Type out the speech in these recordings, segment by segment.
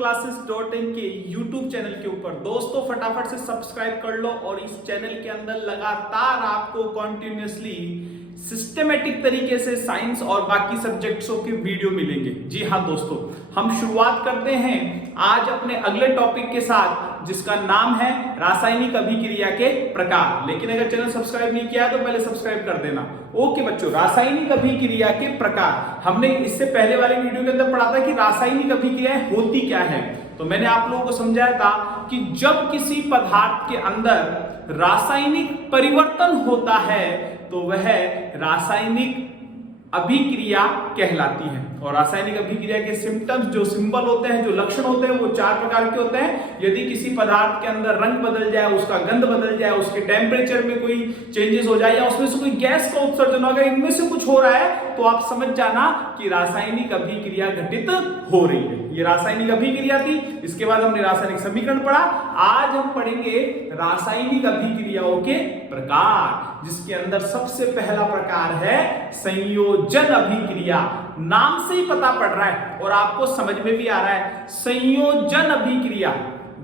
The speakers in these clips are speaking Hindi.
classes.in के YouTube चैनल के ऊपर। दोस्तों फटाफट से सब्सक्राइब कर लो और इस चैनल के अंदर लगातार आपको कॉन्टिन्यूसली सिस्टमेटिक तरीके से साइंस और बाकी सब्जेक्ट्सों के वीडियो मिलेंगे। जी हाँ दोस्तों, हम शुरुआत करते हैं आज अपने अगले टॉपिक के साथ जिसका नाम है रासायनिक अभिक्रिया के प्रकार। लेकिन अगर चैनल सब्सक्राइब नहीं किया है तो पहले सब्सक्राइब कर देना। ओके बच्चों, रासायनिक अभिक्रिया के प्रकार हमने इससे पहले वाले वीडियो के अंदर पढ़ा था कि रासायनिक अभिक्रियाएं होती क्या है। तो मैंने आप लोगों को समझाया था कि जब किसी पदार्थ के अंदर रासायनिक परिवर्तन होता है तो वह रासायनिक अभिक्रिया कहलाती है। और रासायनिक अभिक्रिया के सिम्टम्स, जो सिंबल होते हैं, जो लक्षण होते हैं, वो 4 प्रकार के होते हैं। यदि किसी पदार्थ के अंदर रंग बदल जाए, उसका गंध बदल जाए, उसके टेम्परेचर में कोई चेंजेस हो जाए या उसमें से कोई गैस का उत्सर्जन हो, अगर इनमें से कुछ हो रहा है तो आप समझ जाना कि रासायनिक अभिक्रिया घटित हो रही है। ये रासायनिक अभिक्रिया थी। इसके बाद हमने रासायनिक समीकरण पढ़ा। आज हम पढ़ेंगे रासायनिक अभिक्रियाओं के प्रकार, जिसके अंदर सबसे पहला प्रकार है संयोजन अभिक्रिया। नाम से ही पता पड़ रहा है और आपको समझ में भी आ रहा है। संयोजन अभिक्रिया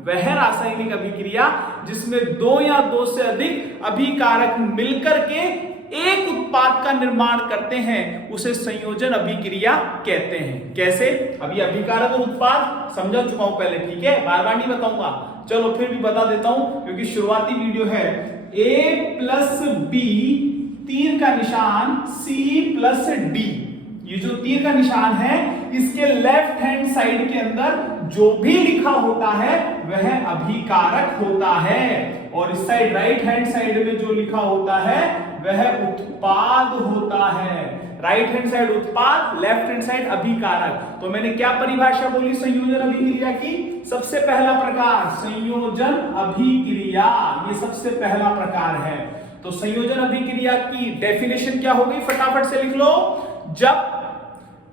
वह रासायनिक अभिक्रिया जिसमें 2 या 2 से अधिक अभिकारक मिलकर के एक उत्पाद का निर्माण करते हैं, उसे संयोजन अभिक्रिया कहते हैं। कैसे? अभी अभिकारक और उत्पाद समझा चुका हूं पहले, ठीक है, बार बार नहीं बताऊंगा। चलो फिर भी बता देता हूं क्योंकि शुरुआती वीडियो है। A प्लस B, तीर का निशान C प्लस D, ये जो तीर का निशान है इसके लेफ्ट हैंड साइड के अंदर जो भी लिखा होता है वह अभिकारक होता है, और इस साइड राइट हैंड साइड में जो लिखा होता है वह उत्पाद होता है। राइट हैंड साइड उत्पाद, लेफ्ट हैंड साइड अभिकारक। तो मैंने क्या परिभाषा बोली संयोजन अभिक्रिया की? सबसे पहला प्रकार संयोजन अभिक्रिया, ये सबसे पहला प्रकार है। तो संयोजन अभिक्रिया की डेफिनेशन क्या होगी, फटाफट से लिख लो। जब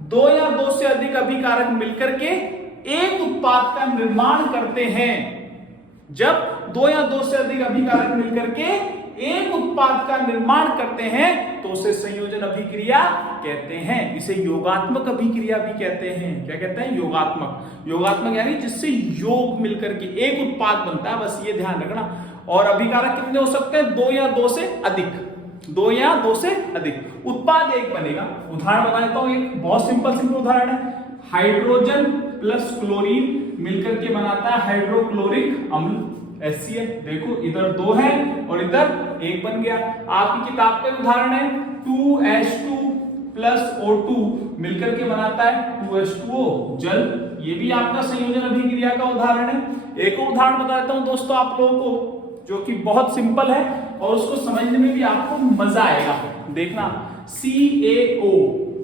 2 या 2 से अधिक अभिकारक मिलकर के एक उत्पाद का निर्माण करते हैं, जब 2 या 2 से अधिक अभिकारक मिलकर के एक उत्पाद का निर्माण करते हैं तो उसे संयोजन अभिक्रिया कहते हैं। इसे योगात्मक अभिक्रिया भी कहते हैं। क्या कहते हैं? योगात्मक। योगात्मक यानी जिससे योग मिलकर के एक उत्पाद बनता है, बस ये ध्यान रखना। और अभिकारक कितने हो सकते हैं? 2 या 2 से अधिक। 2 या 2 से अधिक उत्पाद एक बनेगा। उदाहरण बता देता हूं, एक बहुत सिंपल उदाहरण है। हाइड्रोजन प्लस क्लोरीन मिलकर के बनाता है हाइड्रोक्लोरिक अम्ल, HCl। देखो इधर 2 है और इधर 1 बन गया। आपकी किताब का उदाहरण है 2H2 प्लस O2 मिलकर के बनाता है 2H2O जल। ये भी आपका संयोजन अभिक्रिया का उदाहरण है। एक और उदाहरण बता देता हूं दोस्तों आप लोगों को, जो कि बहुत सिंपल है और उसको समझने में भी आपको मजा आएगा। देखना, CaO,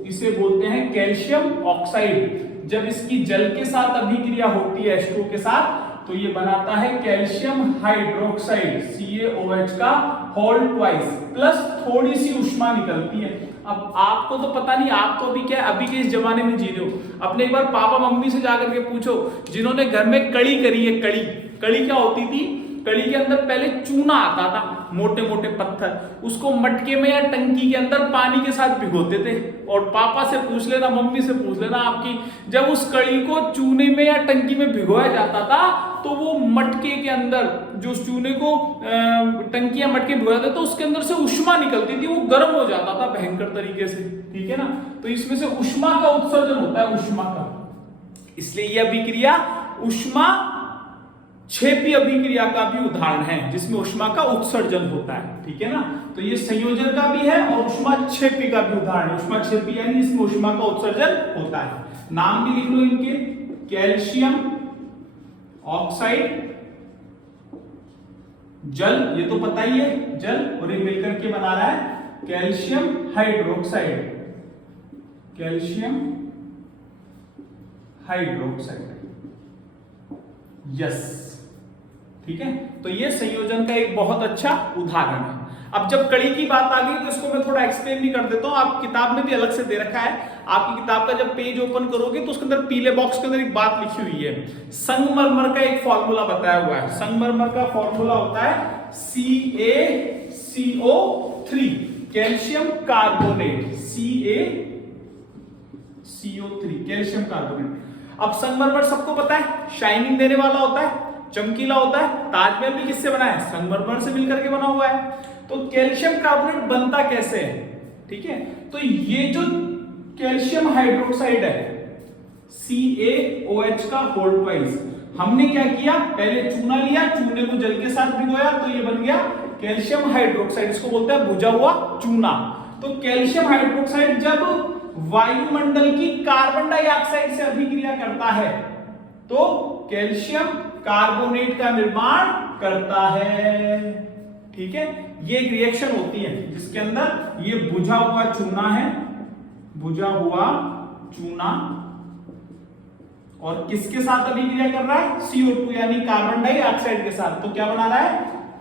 इसे बोलते हैं कैल्शियम ऑक्साइड। जब इसकी जल के साथ अभिक्रिया होती है H2 के साथ तो ये बनाता है कैल्शियम हाइड्रोक्साइड CaOH का होल ट्वाइस, प्लस थोड़ी सी ऊष्मा निकलती है। अब आपको तो पता नहीं, आप तो अभी क्या, अभी के इस जमाने में जी रहे हो। अपने एक बार पापा मम्मी से जाकर के पूछो जिन्होंने घर में कड़ी करी है। कड़ी क्या होती थी? कड़ी के अंदर पहले चूना आता था, मोटे मोटे पत्थर, उसको मटके में या टंकी के अंदर पानी के साथ भिगोते थे। और पापा से पूछ लेना, मम्मी से पूछ लेना आपकी, जब उस कड़ी को चूने में या टंकी में भिगोया जाता था तो वो मटके के अंदर, जो चूने को टंकी या मटके भिगोया था तो उसके अंदर से ऊष्मा निकलती थी, वो गर्म हो जाता था भयंकर तरीके से, ठीक है ना। तो इसमें से ऊष्मा का उत्सर्जन होता है, ऊष्मा का। इसलिए यह अभिक्रिया ऊष्मा क्षेपी अभिक्रिया का भी उदाहरण है, जिसमें ऊष्मा का उत्सर्जन होता है, ठीक है ना। तो ये संयोजन का भी है और ऊष्मा क्षेपी का भी उदाहरण है। ऊष्मा क्षेपी यानी इसमें ऊष्मा का उत्सर्जन होता है। नाम भी लिख लो इनके, कैल्शियम ऑक्साइड जल, ये तो पता ही है जल, और ये मिलकर के बना रहा है calcium hydroxide, calcium hydroxide, yes, ठीक है। तो ये संयोजन का एक बहुत अच्छा उदाहरण है। अब जब कड़ी की बात आ गई तो इसको मैं थोड़ा एक्सप्लेन भी कर देता हूं। आप किताब में भी अलग से दे रखा है। आपकी किताब का जब पेज ओपन करोगे तो उसके अंदर पीले बॉक्स के अंदर एक बात लिखी हुई है, संगमरमर का एक फॉर्मूला बताया हुआ है। संगमरमर का फॉर्मूला होता है CaCO3, calcium carbonate, CaCO3 calcium carbonate. अब संगमरमर सबको पता है शाइनिंग देने वाला होता है, चमकीला होता है। ताजमहल भी किससे बना है? संगमरमर से मिलकर के बना हुआ है। तो कैल्शियम कार्बोनेट बनता कैसे है? ठीक है, तो ये जो कैल्शियम हाइड्रोक्साइड है CaOH का होल ट्वाइस, हमने क्या किया, पहले चूना लिया, चूने को जल के साथ भिगोया तो ये बन गया कैल्शियम हाइड्रोक्साइड, इसको बोलते हैं भुजा हुआ चूना। तो कैल्शियम हाइड्रोक्साइड जब वायुमंडल की कार्बन डाइऑक्साइड से अभिक्रिया करता है तो कैल्शियम कार्बोनेट का निर्माण करता है। ठीक है, ये एक रिएक्शन होती है जिसके अंदर ये बुझा हुआ चूना है, बुझा हुआ चूना, और किसके साथ अभिक्रिया कर रहा है? CO2 यानी कार्बन डाइऑक्साइड के साथ। तो क्या बना रहा है?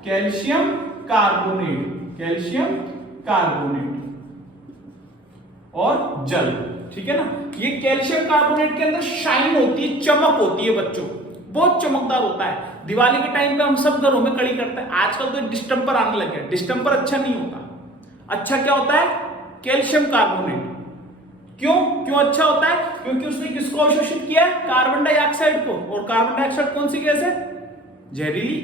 कैल्शियम कार्बोनेट, कैल्शियम कार्बोनेट और जल। ठीक है ना, ये कैल्शियम कार्बोनेट के अंदर शाइन होती है, चमक होती है बच्चों, बहुत चमकदार होता है। दिवाली के टाइम पे हम सब घरों में कड़ी करते हैं। आजकल तो डिस्टेंपर आने लग गया, डिस्टेंपर अच्छा नहीं होता। अच्छा क्या होता है? Calcium carbonate. क्यों अच्छा होता है? क्योंकि उसने किसको अवशोषित किया है? कार्बन डाइऑक्साइड को। और कार्बन डाइऑक्साइड कौन सी गैस है? जहरीली,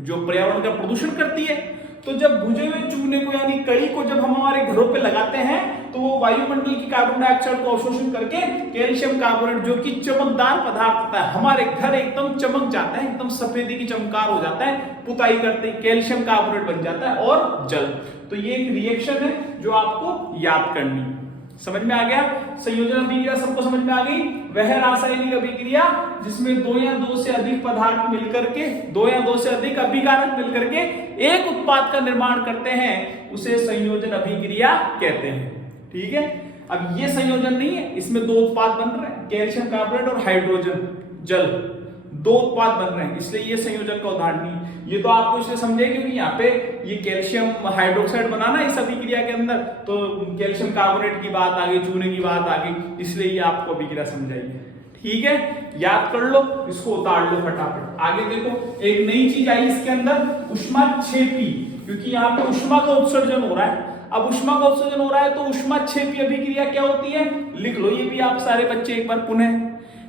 जो पर्यावरण का प्रदूषण करती है। तो जब बुझे हुए चूने को यानी कड़ी को जब हम हमारे घरों पे लगाते हैं तो वो वायुमंडल की कार्बन डाइऑक्साइड को अवशोषित करके कैल्शियम कार्बोनेट, जो कि चमकदार पदार्थ होता है, हमारे घर एकदम चमक जाता है, एकदम सफेदी की चमकार हो जाता है, पुताई करते ही कैल्शियम कार्बोनेट बन जाता है और जल। तो ये एक रिएक्शन है जो आपको याद करनी है। समझ में आ गया? संयोजन अभिक्रिया सबको समझ में आ गई? वह रासायनिक अभिक्रिया जिसमें दो या दो से अधिक पदार्थ मिलकर के, दो या दो से अधिक अभिकारक मिलकर के एक उत्पाद का निर्माण करते हैं, उसे संयोजन अभिक्रिया कहते हैं। ठीक है, अब ये संयोजन नहीं है, इसमें दो उत्पाद बन रहे हैं, कैल्शियम कार्बोनेट और हाइड्रोजन जल, दो उत्पाद बन रहे हैं, इसलिए ये संयोजन का उदाहरण नहीं। ये तो आपको इसलिए समझे क्योंकि यहाँ पे ये कैल्शियम हाइड्रोक्साइड बनाना इस अभिक्रिया के अंदर, तो कैल्शियम कार्बोनेट की बात आ गई, चूने की बात आ गई, इसलिए ये आपको अभिक्रिया समझाई है। ठीक है, याद कर लो, इसको उतार लो फटाफट। आगे देखो, एक नई चीज आई इसके अंदर, ऊष्माक्षेपी, क्योंकि यहाँ पे ऊष्मा का उत्सर्जन हो रहा है। अब ऊष्मा का उत्सर्जन हो रहा है तो ऊष्माक्षेपी अभिक्रिया क्या होती है? लिख लो ये भी आप सारे बच्चे एक बार पुनः,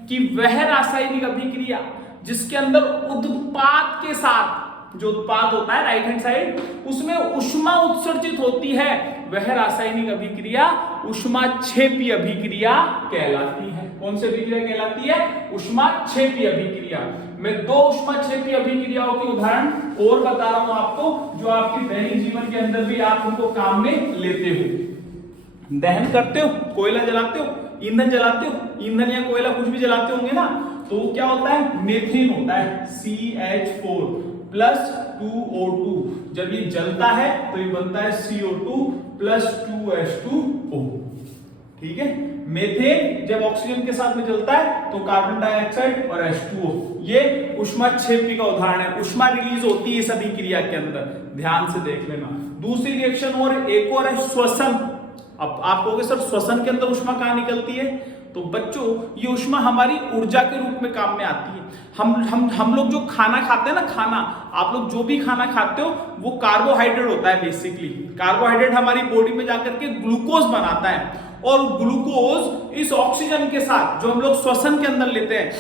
कि वह रासायनिक अभिक्रिया जिसके अंदर उत्पाद के साथ, जो उत्पाद होता है राइट हैंड साइड, उसमें ऊष्मा उत्सर्जित होती है, वह रासायनिक अभिक्रिया ऊष्माक्षेपी अभिक्रिया कहलाती है। कौन सी अभिक्रिया कहलाती है? ऊष्माक्षेपी अभिक्रिया। मैं दो ऊष्माक्षेपी अभिक्रियाओं के उदाहरण और बता रहा हूं आपको, जो आपके दैनिक जीवन के अंदर भी आप उनको काम में लेते हो। दहन करते हो, कोयला जलाते हो, ईंधन जलाते हो, ईंधन या कोयला कुछ भी जलाते होंगे ना, तो क्या होता है? मीथेन होता है, CH4 प्लस 2O2। जब ये जलता है तो ये बनता है CO2 प्लस 2H2O। ठीक है, मीथेन जब ऑक्सीजन के साथ में जलता है तो कार्बन डाइऑक्साइड और H2O। ये ऊष्माक्षेपी का उदाहरण है, ऊष्मा रिलीज होती है इस अभिक्रिया के अंदर, ध्यान से देख लेना। दूसरी रिएक्शन और एक और है श्वसन। अब आप कहोगे सर श्वसन के अंदर ऊष्मा कहां निकलती है? तो बच्चों, ये ऊष्मा हमारी ऊर्जा के रूप में काम में आती है। हम लोग जो खाना खाते हैं ना, खाना, आप लोग जो भी खाना खाते हो वो कार्बोहाइड्रेट होता है बेसिकली। कार्बोहाइड्रेट हमारी बॉडी में जाकर के ग्लूकोज बनाता है, और ग्लूकोज इस ऑक्सीजन के साथ जो हम लोग श्वसन के अंदर लेते हैं,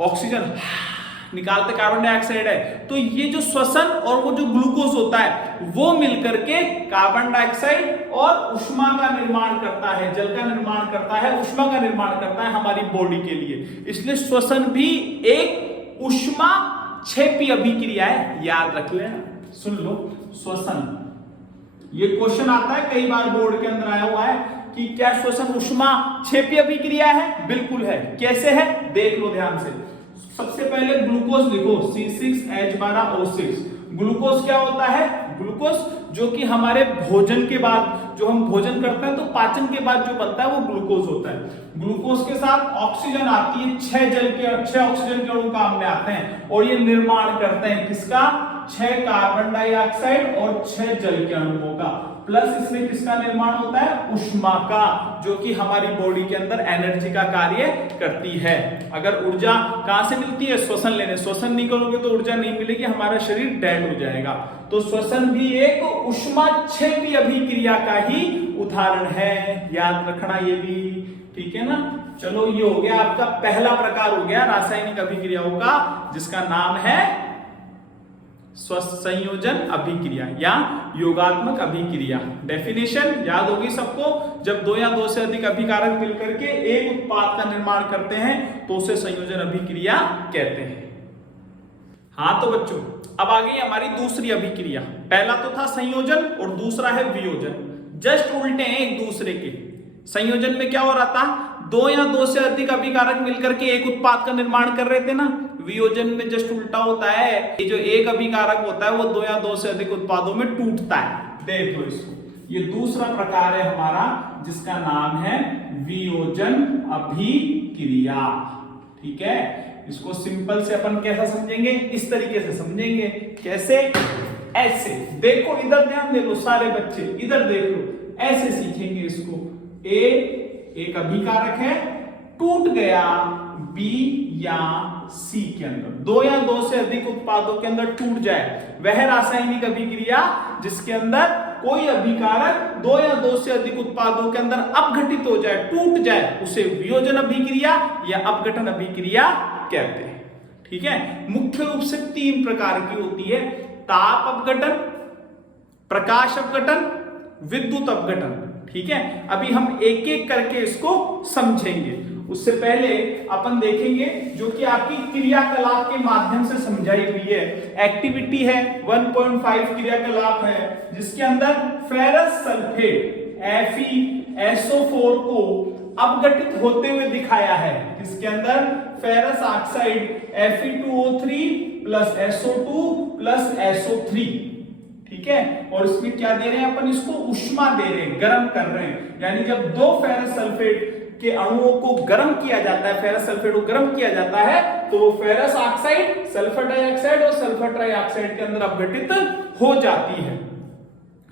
ऑक्सीजन निकालते कार्बन डाइऑक्साइड है, तो ये जो श्वसन और वो जो ग्लूकोज होता है वो मिलकर के कार्बन डाइऑक्साइड और ऊष्मा का निर्माण करता है, जल का निर्माण करता है, ऊष्मा का निर्माण करता है हमारी बॉडी के लिए। इसलिए श्वसन भी एक ऊष्माक्षेपी अभिक्रिया है, याद रख लेना। सुन लो, श्वसन, ये क्वेश्चन आता है कई बार बोर्ड के अंदर आया हुआ है कि क्या श्वसन ऊष्माक्षेपी अभिक्रिया है? बिल्कुल है। कैसे है? देख लो ध्यान से। सबसे पहले ग्लूकोज लिखो, C6H12O6। ग्लूकोज क्या होता है? ग्लूकोज जो कि हमारे भोजन के बाद, जो हम भोजन करते हैं तो पाचन के बाद जो बनता है वो ग्लूकोज होता है। ग्लूकोज के साथ ऑक्सीजन आती है, 6 ऑक्सीजन के अणु काम में आते हैं और ये निर्माण करते हैं किसका? 6 कार्बन डाइऑक्साइड और 6 जल के अणुओं का। प्लस इसमें किसका निर्माण होता है? ऊष्मा का, जो कि हमारी बॉडी के अंदर एनर्जी का कार्य करती है। अगर ऊर्जा कहां से मिलती है? श्वसन लेने। श्वसन नहीं करोगे तो ऊर्जा नहीं मिलेगी, हमारा शरीर डेड हो जाएगा। तो श्वसन भी एक ऊष्माक्षेपी अभिक्रिया का ही उदाहरण है, याद रखना ये भी। ठीक है ना। चलो ये हो गया आपका पहला प्रकार हो गया रासायनिक अभिक्रियाओं का, जिसका नाम है स्वसंयोजन अभिक्रिया या योगात्मक अभिक्रिया। डेफिनेशन याद होगी सबको, जब दो या दो से अधिक अभिकारक मिलकर के एक उत्पाद का निर्माण करते हैं तो उसे संयोजन अभिक्रिया कहते हैं। हाँ तो बच्चों अब आ गई हमारी दूसरी अभिक्रिया। पहला तो था संयोजन और दूसरा है वियोजन, जस्ट उल्टे हैं एक दूसरे के। संयोजन में क्या हो रहा था, दो या दो से अधिक अभिकारक मिलकर के एक उत्पाद का निर्माण कर रहे थे ना। वियोजन में जस्ट उल्टा होता है, ये जो एक अभिकारक होता है वो दो या दो से अधिक उत्पादों में टूटता है। देखो इसको, ये दूसरा प्रकार है हमारा जिसका नाम है वियोजन अभिक्रिया। ठीक है, इसको सिंपल से अपन कैसा समझेंगे, इस तरीके से समझेंगे। कैसे, ऐसे देखो, इधर ध्यान दे लो सारे बच्चे, इधर देख लो, ऐसे सीखेंगे इसको। ए एक अभिकारक है, टूट गया बी या सी के अंदर, दो या दो से अधिक उत्पादों के अंदर टूट जाए, वह रासायनिक अभिक्रिया जिसके अंदर कोई अभिकारक दो या दो से अधिक उत्पादों के अंदर अपघटित हो जाए, टूट जाए, उसे वियोजन अभिक्रिया या अपघटन अभिक्रिया कहते हैं। ठीक है, मुख्य रूप से तीन प्रकार की होती है, ताप अपघटन, प्रकाश अपघटन, विद्युत अपघटन। ठीक है, अभी हम एक एक करके इसको समझेंगे। उससे पहले अपन देखेंगे जो कि आपकी क्रियाकलाप के माध्यम से समझाई हुई है। एक्टिविटी है 1.5 क्रियाकलाप है जिसके अंदर फेरस सल्फेट FeSO4 को अपघटित होते हुए दिखाया है। इसके अंदर ferrous oxide Fe2O3 plus SO2 plus SO3। ठीक है, और इसमें क्या दे रहे हैं अपन, इसको ऊष्मा दे रहे हैं, गर्म कर रहे हैं। यानी जब दो फेरस सल्फेट के अणुओं को गर्म किया जाता है, फेरस सल्फेट को गर्म किया जाता है तो वो फेरस ऑक्साइड सल्फर डाइऑक्साइड और सल्फर ट्राइऑक्साइड के अंदर अपघटित हो जाती है।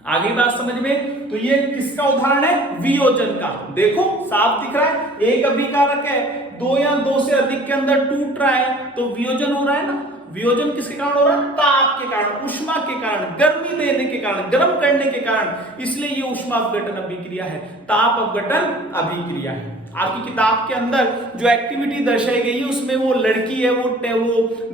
आगे बात समझ में, तो ये किसका उदाहरण है, वियोजन का। देखो साफ दिख रहा है, एक अभिकारक है, दो या दो से अधिक के अंदर टूट रहा है तो वियोजन हो रहा है ना। वियोजन किसके कारण हो रहा है, ताप के कारण, ऊष्मा के कारण, गर्मी देने के कारण, गर्म करने के कारण, इसलिए ये ऊष्मा अपघटन अभिक्रिया है, ताप अपघटन अभिक्रिया है। आपकी किताब के अंदर जो एक्टिविटी दर्शाई गई है उसमें वो लड़की है, वो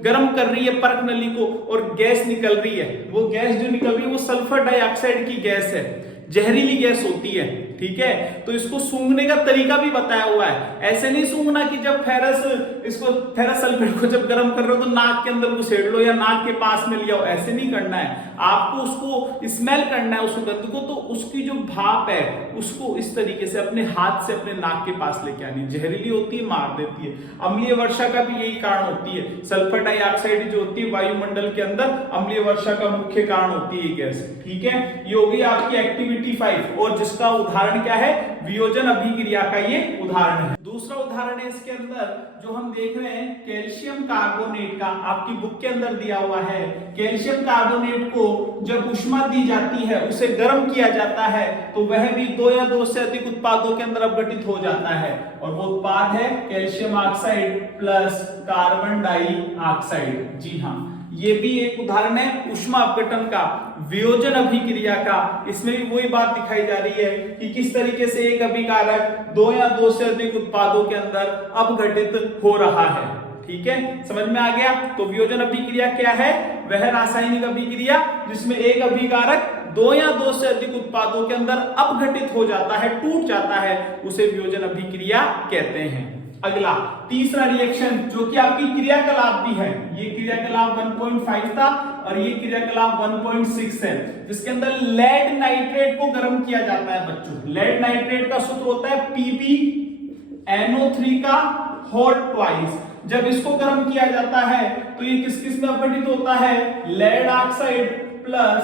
गर्म कर रही है परख नली को और गैस निकल रही है। वो गैस जो निकल रही है वो सल्फर डाइऑक्साइड की गैस है, जहरीली गैस होती है। ठीक है, तो इसको सूंघने का तरीका भी बताया हुआ है। ऐसे नहीं सूंघना कि जब फेरस सल्फेट को जब गर्म कर रहे हो तो नाक के अंदर घुसेड़ लो या नाक के पास में लिया हो, ऐसे नहीं करना है। आपको उसको स्मेल करना है उस सुगंध को, तो उसकी जो भाप है उसको इस तरीके से अपने हाथ से अपने नाक के पास लेके आनी। जहरीली होती है, मार देती है। अम्लीय वर्षा का भी यही कारण होती है। सल्फर डाइऑक्साइड जो होती है वायुमंडल के अंदर अम्लीय वर्षा का मुख्य कारण होती है गैस। ठीक है, ये हो गई आपकी एक्टिविटी 5 और जिसका उदाहरण क्या है, वियोजन अभिक्रिया का ये उदाहरण है। दूसरा उदाहरण है इसके अंदर जो हम देख रहे हैं कैल्शियम कार्बोनेट का, आपकी बुक के अंदर दिया हुआ है। कैल्शियम कार्बोनेट को जब ऊष्मा दी जाती है, उसे गर्म किया जाता है तो वह भी दो या दो से अधिक उत्पादों के अंदर अपघटित हो जाता है और वो उत्पाद है calcium oxide plus carbon dioxide. जी हाँ, ये भी एक उदाहरण है ऊष्मा अपघटन का, वियोजन अभिक्रिया का। इसमें भी वही बात दिखाई जा रही है कि किस तरीके से एक अभिकारक दो या दो से अधिक उत्पादों के अंदर अपघटित हो रहा है। ठीक है, समझ में आ गया। तो वियोजन अभिक्रिया क्या है, वह रासायनिक अभिक्रिया जिसमें एक अभिकारक दो या दो से अधिक उत्पादों के अंदर अपघटित हो जाता है, टूट जाता है, उसे वियोजन अभिक्रिया कहते हैं। अगला तीसरा रिएक्शन जो कि आपकी क्रियाकलाप भी है, ये क्रियाकलाप 1.5 था और ये क्रियाकलाप 1.6 है, जिसके अंदर लेड नाइट्रेट को गर्म किया जाता है। बच्चों, लेड नाइट्रेट का सूत्र होता है PbNO3 का होल ट्वाइस। जब इसको गर्म किया जाता है तो ये किस किस में अपघटित होता है, lead oxide plus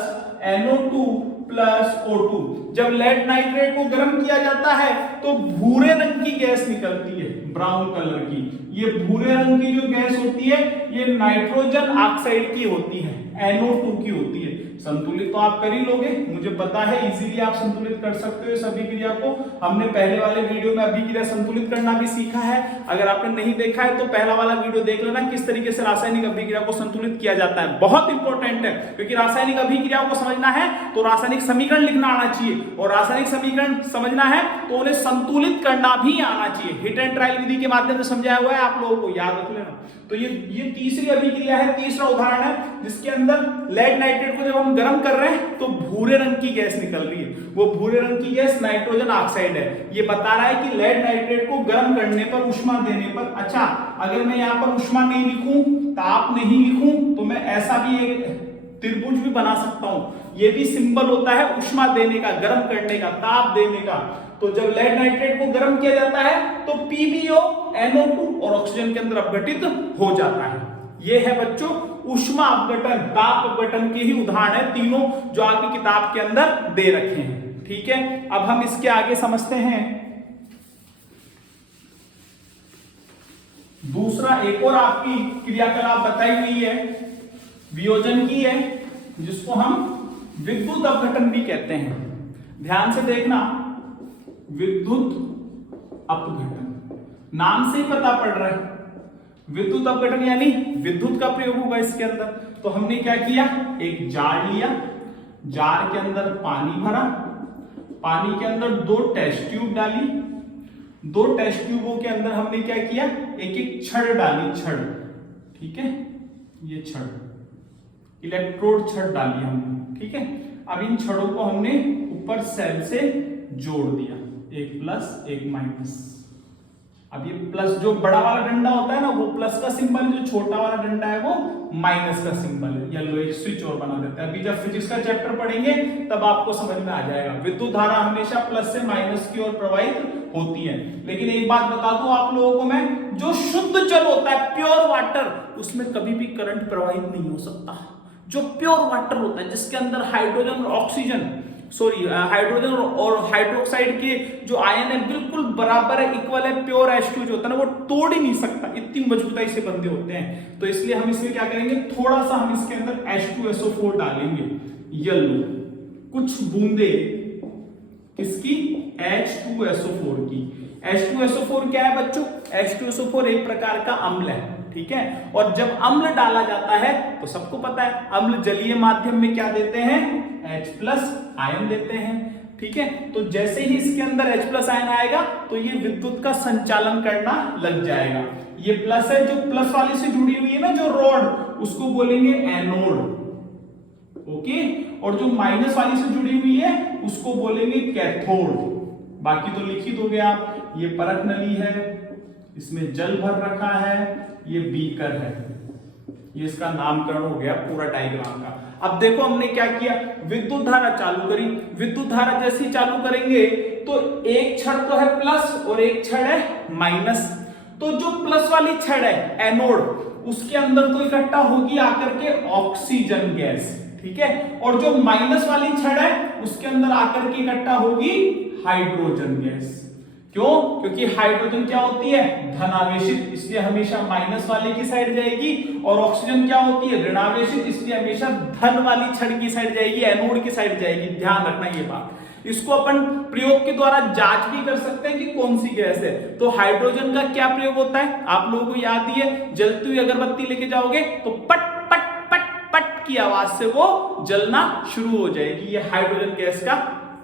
NO2 plus O2। जब लेड नाइट्रेट को गर्म किया जाता है तो भूरे रंग की गैस निकलती है, ब्राउन कलर की। ये भूरे रंग की जो गैस होती है ये नाइट्रोजन ऑक्साइड की होती है, NO2 की होती है। संतुलित तो आप कर ही लोगे, मुझे पता है इजीली आप संतुलित कर सकते हो इस अभिक्रिया को। हमने पहले वाले वीडियो में अभिक्रिया संतुलित करना भी सीखा है, अगर आपने नहीं देखा है तो पहला वाला वीडियो देख लेना किस तरीके से रासायनिक अभिक्रिया को संतुलित किया जाता है। बहुत इंपॉर्टेंट है, क्योंकि रासायनिक अभिक्रियाओं को समझना है तो रासायनिक समीकरण लिखना आना चाहिए, और रासायनिक समीकरण समझना है तो उन्हें संतुलित करना भी आना चाहिए। हिट एंड ट्रायल विधि के माध्यम से समझाया हुआ है, आप लोगों को याद रख लेना। तो ये तीसरी अभिक्रिया है, तीसरा उदाहरण है जिसके अंदर लेड नाइट्रेट को जब हम गर्म कर रहे हैं तो भूरे रंग की गैस निकल रही है, वो भूरे रंग की गैस नाइट्रोजन ऑक्साइड है। ये बता रहा है कि लेड नाइट्रेट को गर्म करने पर, उष्मा देने पर, अच्छा अगर मैं यहाँ पर उष्मा नहीं लिखूं, ताप नहीं लिखूं, तो मैं ऐसा भी एक त्रिभुज भी बना सकता हूं। ये भी सिंबल होता है उष्मा देने का, गर्म करने का, ताप देने का। तो जब लेड नाइट्रेट को गर्म किया जाता है तो PbO NO2 और ऑक्सीजन के अंदर अपघटित हो जाता है। ये है बच्चों उष्मा अपघटन, ताप अपघटन के ही उदाहरण है तीनों जो आपकी किताब के अंदर दे रखे हैं। ठीक है, अब हम इसके आगे समझते हैं। दूसरा एक और आपकी क्रियाकलाप बताई हुई है, वियोजन की है, जिसको हम विद्युत अपघटन भी कहते हैं। ध्यान से देखना, विद्युत अपघटन नाम से ही पता पड़ रहा है, विद्युत अपघटन यानी विद्युत का प्रयोग होगा इसके अंदर। तो हमने क्या किया, एक जार लिया, जार के अंदर पानी भरा, पानी के अंदर 2 टेस्ट ट्यूब डाली, 2 टेस्ट ट्यूबों के अंदर हमने क्या किया, एक एक छड़ डाली, छड़, ठीक है, ये छड़, इलेक्ट्रोड छड़ डाली हमने, ठीक है। अब इन छड़ों को हमने ऊपर सेल से जोड़ दिया, एक प्लस एक माइनस। अब ये प्लस जो बड़ा वाला डंडा होता है ना वो प्लस का सिंबल है, जो छोटा वाला डंडा है वो माइनस का सिंबल है। येलो एक स्विच और बना देते हैं। अभी जब फिजिक्स का चैप्टर पढ़ेंगे तब आपको समझ में आ जाएगा। विद्युत धारा हमेशा प्लस से माइनस की ओर प्रवाहित होती है। लेकिन एक बात बता दूं आप लोगों को मैं, जो शुद्ध जल होता है, प्योर वाटर, उसमें कभी भी करंट प्रवाहित नहीं हो सकता। जो प्योर वाटर होता है जिसके अंदर हाइड्रोजन और ऑक्सीजन, हाइड्रोजन और हाइड्रोक्साइड के जो आयन है बिल्कुल बराबर है, इक्वल है, प्योर H2 जो होता है ना वो तोड़ ही नहीं सकता, इतनी मजबूताई से बंधे होते हैं। तो इसलिए हम इसमें क्या करेंगे, थोड़ा सा हम इसके अंदर H2SO4 डालेंगे, येलो, कुछ बूंदे किसकी, H2SO4 की। H2SO4 क्या है बच्चों, H2SO4 एक प्रकार का अम्ल है, ठीक है। और जब अम्ल डाला जाता है तो सबको पता है अम्ल जलीय माध्यम में क्या देते हैं, H+ आयन देते हैं, ठीक है। तो जैसे ही इसके अंदर H+ आयन आएगा तो ये विद्युत का संचालन करना लग जाएगा। ये प्लस है, जो प्लस वाले से जुड़ी हुई है ना जो रॉड, उसको बोलेंगे एनोड, ओके। और जो माइनस वाली से जुड़ी हुई है उसको बोलेंगे कैथोड। बाकी तो लिख ही दोगे आप। ये परख नली है, इसमें जल भर रखा है, ये बीकर है, ये इसका नामकरण हो गया पूरा डायग्राम का। अब देखो हमने क्या किया, विद्युत धारा चालू करी। विद्युत धारा जैसे ही चालू करेंगे तो एक छड़ तो है प्लस और एक छड़ है माइनस। तो जो प्लस वाली छड़ है एनोड, उसके अंदर तो इकट्ठा होगी आकर के ऑक्सीजन गैस, ठीक है। और जो माइनस वाली छड़ है उसके अंदर आकर के इकट्ठा होगी हाइड्रोजन गैस। क्यों? क्योंकि हाइड्रोजन क्या होती है, धनावेशित, इसलिए हमेशा माइनस वाले की साइड जाएगी। और ऑक्सीजन क्या होती है, ऋणावेशित, इसलिए हमेशा धन वाली छड़ की साइड जाएगी, एनोड की साइड जाएगी। ध्यान रखना ये बात। इसको अपन प्रयोग के द्वारा जांच भी कर सकते हैं कि कौन सी गैस है। तो हाइड्रोजन का क्या प्रयोग होता है, आप लोगों को याद ही है, जलती हुई अगरबत्ती लेके जाओगे तो पट पट पट पट की आवाज से वो जलना शुरू हो जाएगी। ये हाइड्रोजन गैस का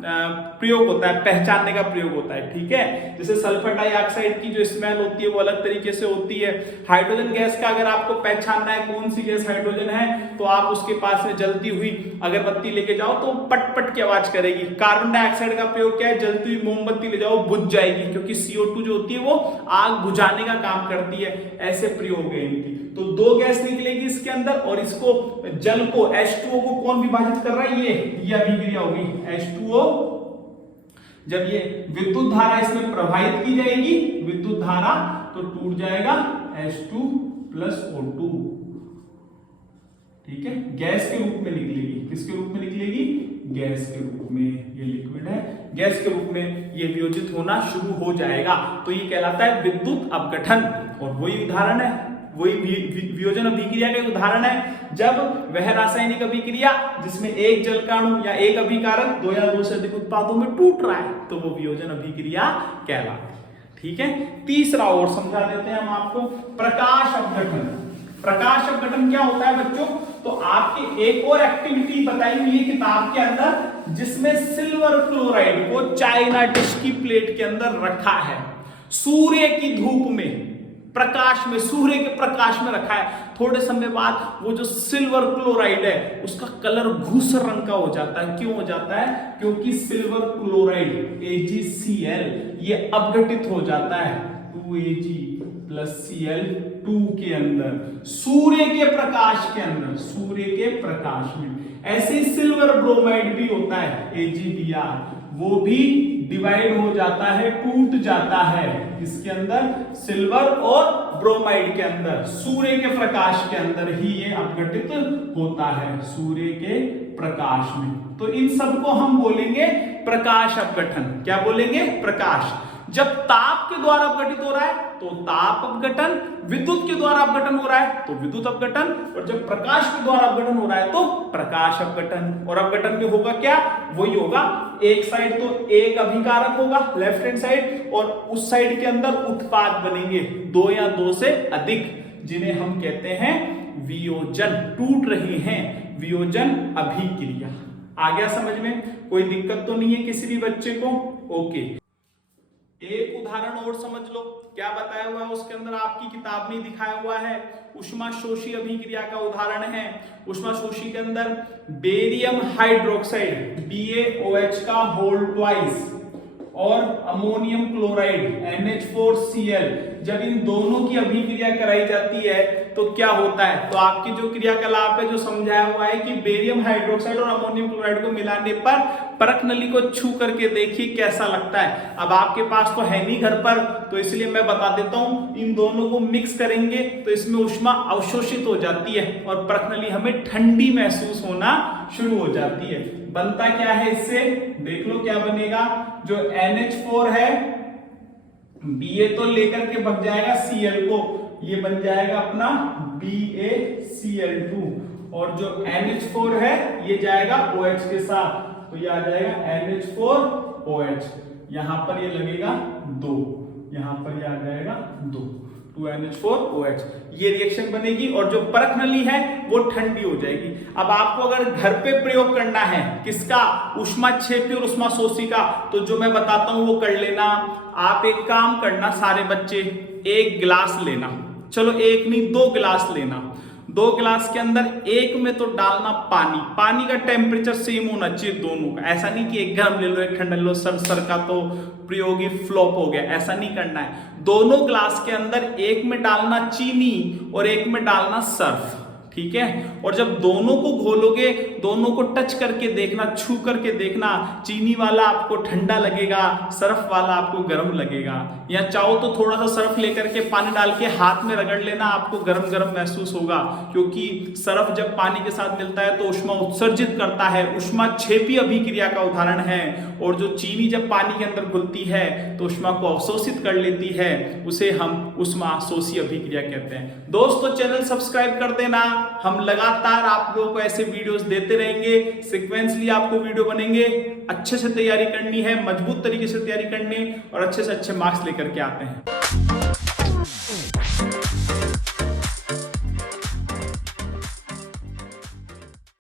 प्रयोग होता है, पहचानने का प्रयोग होता है, ठीक है। जैसे सल्फर डाइऑक्साइड की जो स्मेल होती है वो अलग तरीके से होती है। हाइड्रोजन गैस का अगर आपको पहचानना है कौन सी गैस हाइड्रोजन है, तो आप उसके पास में जलती हुई अगरबत्ती लेके जाओ तो पट पट की आवाज करेगी। कार्बन डाइऑक्साइड का प्रयोग क्या है, जलती हुई मोमबत्ती ले जाओ बुझ जाएगी, क्योंकि CO2 जो होती है वो आग बुझाने का काम करती है। ऐसे प्रयोग है इनकी। तो 2 गैस निकलेगी इसके अंदर, और इसको जल को H2O को कौन विभाजित कर रहा है, ये अभिक्रिया होगी H2O। जब ये विद्युत धारा इसमें प्रवाहित की जाएगी, विद्युत धारा, तो टूट जाएगा H2 + O2, ठीक है। गैस के रूप में निकलेगी। किसके रूप में निकलेगी, गैस के रूप में। ये लिक्विड है, गैस के रूप में ये वियोजित होना शुरू हो जाएगा। तो ये कहलाता है विद्युत अपघटन। और वही उदाहरण है वही वियोजन अभिक्रिया का उदाहरण है जब वह रासायनिक अभिक्रिया जिसमें एक जलकाणु या एक अभिकारक दो या दो से अधिक उत्पादों में टूट रहा है तो वो वियोजन अभिक्रिया कहलाती है। ठीक है, तीसरा और समझा देते हैं हम आपको, प्रकाश अपघटन। प्रकाश अपघटन क्या होता है बच्चों? तो आपकी एक और एक्टिविटी बताई हुई है किताब के अंदर जिसमें सिल्वर क्लोराइड को चाइना डिश की प्लेट के अंदर रखा है, सूर्य की धूप में, प्रकाश में, सूर्य के प्रकाश में रखा है। थोड़े समय बाद वो जो सिल्वर क्लोराइड है उसका कलर घूसर रंग का हो जाता है। क्यों हो जाता है? क्योंकि सिल्वर क्लोराइड AgCl ये अपघटित हो जाता है 2Ag + Cl2 के अंदर, सूर्य के प्रकाश के अंदर, सूर्य के प्रकाश में। ऐसे ही सिल्वर ब्रोमाइड भी होता है AgBr, वो भी डिवाइड हो जाता है, टूट जाता है इसके अंदर, सिल्वर और ब्रोमाइड के अंदर, सूर्य के प्रकाश के अंदर ही ये अपघटित होता है, सूर्य के प्रकाश में। तो इन सबको हम बोलेंगे प्रकाश अपघटन। क्या बोलेंगे? प्रकाश। जब ताप के द्वारा अपघटित हो रहा है तो ताप अपघटन, विद्युत के द्वारा अपघटन हो रहा है तो विद्युत अपघटन, और जब प्रकाश के द्वारा अपघटन हो रहा है तो प्रकाश अपघटन। और अपघटन में होगा क्या? वही होगा, एक साइड तो एक अभिकारक होगा लेफ्ट हैंड साइड, और उस साइड के अंदर उत्पाद बनेंगे दो या दो से अधिक, जिन्हें हम कहते हैं वियोजन। टूट रहे हैं, वियोजन अभिक्रिया। आ गया समझ में? कोई दिक्कत तो नहीं है किसी भी बच्चे को? ओके, एक उदाहरण और समझ लो, क्या बताया हुआ है उसके अंदर, आपकी किताब में दिखाया हुआ है, उष्माशोषी अभिक्रिया का उदाहरण है। उष्माशोषी के अंदर बेरियम हाइड्रोक्साइड BaOH का होल ट्वाइस और अमोनियम क्लोराइड NH4Cl, जब इन दोनों की अभिक्रिया कराई जाती है तो क्या होता है? तो आपकी जो क्रियाकलाप है जो समझाया हुआ है कि बेरियम हाइड्रोक्साइड और अमोनियम क्लोराइड को मिलाने पर परख नली को छू करके देखिए कैसा लगता है। अब आपके पास तो है नहीं घर पर, तो इसलिए मैं बता देता हूं, इन दोनों को मिक्स करेंगे तो इसमें ऊष्मा अवशोषित हो जाती है और परख नली हमें ठंडी महसूस होना शुरू हो जाती है। बनता क्या है इससे? देख लो क्या बनेगा। जो NH4 है, Ba तो लेकर के भग जाएगा Cl को, ये बन जाएगा अपना BaCl2, और जो NH4 है ये जाएगा OH के साथ, तो ये आ जाएगा NH4OH। यहां पर ये लगेगा 2, यहां पर ये आ जाएगा 2, 2NH4OH। ये रिएक्शन बनेगी और जो परख नली है वो ठंडी हो जाएगी। अब आपको अगर घर पे प्रयोग करना है किसका? ऊष्माक्षेपी और ऊष्माशोषी का, तो जो मैं बताता हूं वो कर लेना। आप एक काम करना सारे बच्चे, एक गिलास लेना, चलो एक नहीं 2 गिलास लेना। 2 गिलास के अंदर एक में तो डालना पानी, पानी का टेम्परेचर सेम होना चाहिए दोनों का। ऐसा नहीं कि एक गर्म ले लो एक ठंडा ले लो, सर का तो प्रयोग ही फ्लॉप हो गया, ऐसा नहीं करना है। दोनों ग्लास के अंदर एक में डालना चीनी और एक में डालना सर्फ, ठीक है। और जब दोनों को घोलोगे, दोनों को टच करके देखना, छू करके देखना, चीनी वाला आपको ठंडा लगेगा, सर्फ वाला आपको गर्म लगेगा। या चाहो तो थोड़ा सा सर्फ लेकर के पानी डाल के हाथ में रगड़ लेना, आपको गर्म गर्म महसूस होगा, क्योंकि सर्फ जब पानी के साथ मिलता है तो ऊष्मा उत्सर्जित करता है, ऊष्माक्षेपी अभिक्रिया का उदाहरण है। और जो चीनी जब पानी के अंदर घुलती है तो ऊष्मा को अवशोषित कर लेती है, उसे हम ऊष्माशोषी अभिक्रिया कहते हैं। दोस्तों चैनल सब्सक्राइब कर देना, हम लगातार आप लोगों को ऐसे वीडियोस देते रहेंगे, सीक्वेंसली आपको वीडियो बनेंगे। अच्छे से तैयारी करनी है, मजबूत तरीके से तैयारी करनी और अच्छे से अच्छे मार्क्स लेकर के आते हैं।